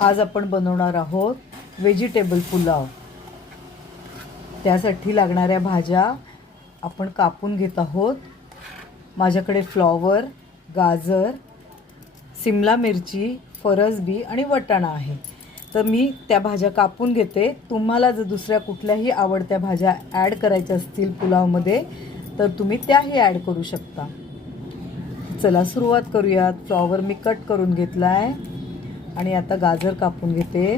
आज आपण बनवणार आहोत व्हेजिटेबल पुलाव. त्यासाठी लागणाऱ्या भाज्या आपण कापून घेत आहोत. माझ्याकडे फ्लॉवर गाजर सिमला मिरची फरसबी आणि वटाणा आहे. तर मी त्या भाज्या कापून घेते. तुम्हाला जर दुसऱ्या कुठल्याही आवडत्या भाज्या ॲड करायच्या असतील पुलावमध्ये तर तुम्ही त्याही ॲड करू शकता. चला सुरुवात करूयात. फ्लॉवर मी कट करून घेतला आहे आणि आता गाजर कापून घेते.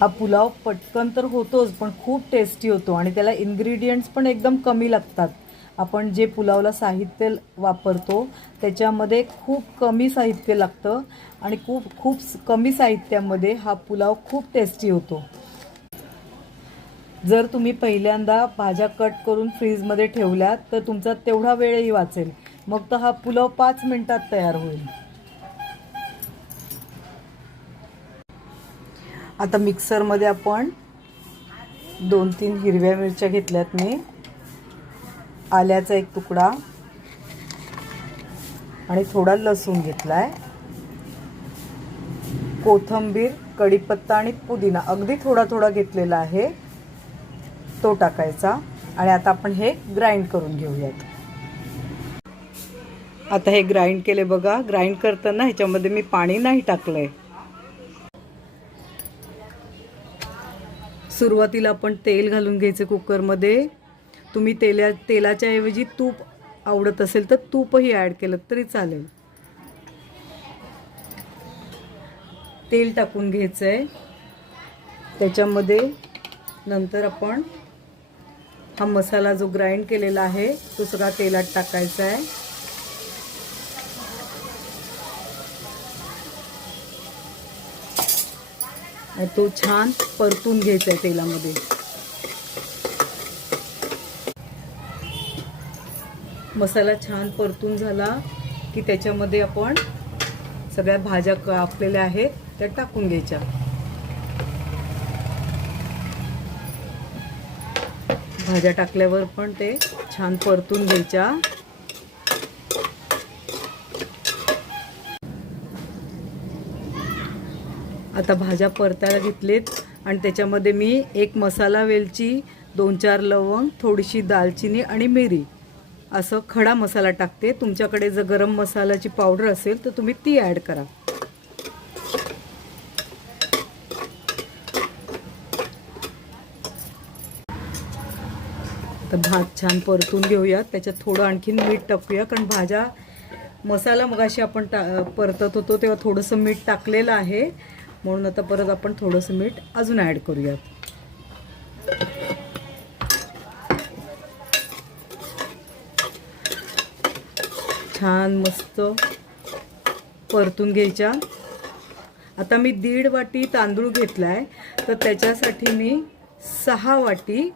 हा पुलाव पटकन तर होतोच पण खूप टेस्टी होतो आणि त्याला इन्ग्रेडियंट्स पण एकदम कमी लागतात. आपण जे पुलावला साहित्य वापरतो त्याच्यामध्ये खूप कमी साहित्य लागतं आणि खूप खूप कमी साहित्यामध्ये हा पुलाव खूप टेस्टी होतो. जर तुम्ही पहिल्यांदा भाज्या कट करून फ्रीजमध्ये ठेवल्यात तर तुमचा तेवढा वेळही वाचेल. मग तर हा पुलाव पाच मिनिटात तयार होईल. आता मिक्सरमध्ये आपण दोन तीन हिरव्या मिरच्या घेतल्यात मी. आल्याचा एक तुकडा. आणि थोडा लसूण घेतला आहे कोथंबीर कढीपत्ता आणि पुदिना. अगदी थोडा थोडा घेतलेला आहे. तो टाकायचा. आणि आता आपण हे ग्राइंड करून घेऊयात. आता हे ग्राइंड केले बघा. ग्राइंड करताना ह्याच्यामध्ये मी पाणी नाही टाकलंय. सुरुवातीला आपण तेल घालून घ्यायचं कुकरमध्ये. तुम्ही तेल्या तेलाच्या ऐवजी तूप आवडत असेल तर तूपही ॲड केलं तरी चालेल. तेल टाकून घ्यायचं आहे त्याच्यामध्ये नंतर आपण हा मसाला जो ग्राइंड केलेला आहे तो सगळा तेलात टाकायचा आहे तो छान परतून घ्यायचा आहे तेलामध्ये. मसाला छान परतून झाला की त्याच्यामध्ये आपण सगळ्या भाज्या कापलेल्या आहेत त्या टाकून घ्यायच्या. भाज्या टाकल्यावर पण ते छान परतून घ्यायच्या. आता भाज्या परतायला घेतलेत. आणि त्याच्यामध्ये मी एक मसाला वेलची दोन चार लवंग थोडीशी दालचिनी आणि मिरी असं खडा मसाला टाकते. तुमच्याकडे जर गरम मसाल्याची पावडर असेल तर तुम्ही ती ॲड करा. तर भात छान परतून घेऊयात. त्याच्यात थोडं आणखीन मीठ टाकूया. कारण भाज्या मसाला मगाशी आपण टा परतत होतो तेव्हा थोडंसं मीठ टाकलेलं आहे. म्हणून आता परत आपण थोडंसं मीठ अजून ॲड करूयात. छान मस्त परतून घ्यायच्या. आता मी दीड वाटी तांदूळ घेतला आहे तर त्याच्यासाठी मी सहा वाटी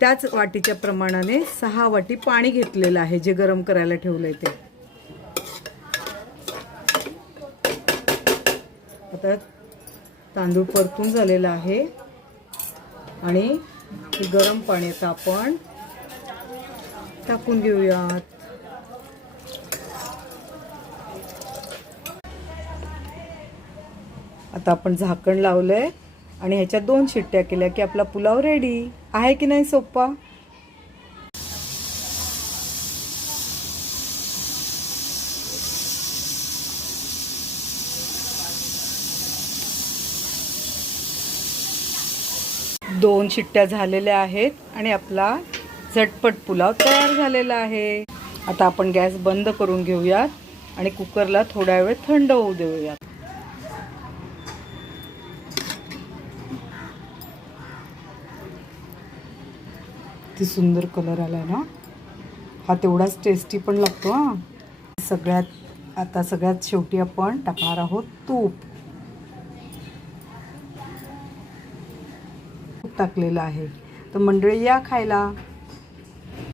त्याच वाटीच्या प्रमाणाने सहा वाटी पाणी घेतलेलं आहे जे गरम करायला ठेवलं आहे ते. आता तांदूळ परतून झालेला आहे. आणि गरम पाण्यात आपण टाकून घेऊयात. आता आपण झाकण लावलंय आणि ह्याच्यात दोन शिट्ट्या केल्या की आपला पुलाव रेडी आहे की नाही सोप्पा? दोन शिट्ट्या झालेल्या आहेत आणि आपला झटपट पुलाव तयार झालेला आहे. आता आपण गॅस बंद करून घेऊयात आणि कुकरला थोड्या वेळ थंड होऊ देऊयात. किती सुंदर कलर आला ना? हा तेवढाच टेस्टी पण लागतो हा. सगळ्यात आता सगळ्यात शेवटी आपण टाकणार आहोत तूप तूप. टाकलेलं आहे. तर मंडळी या खायला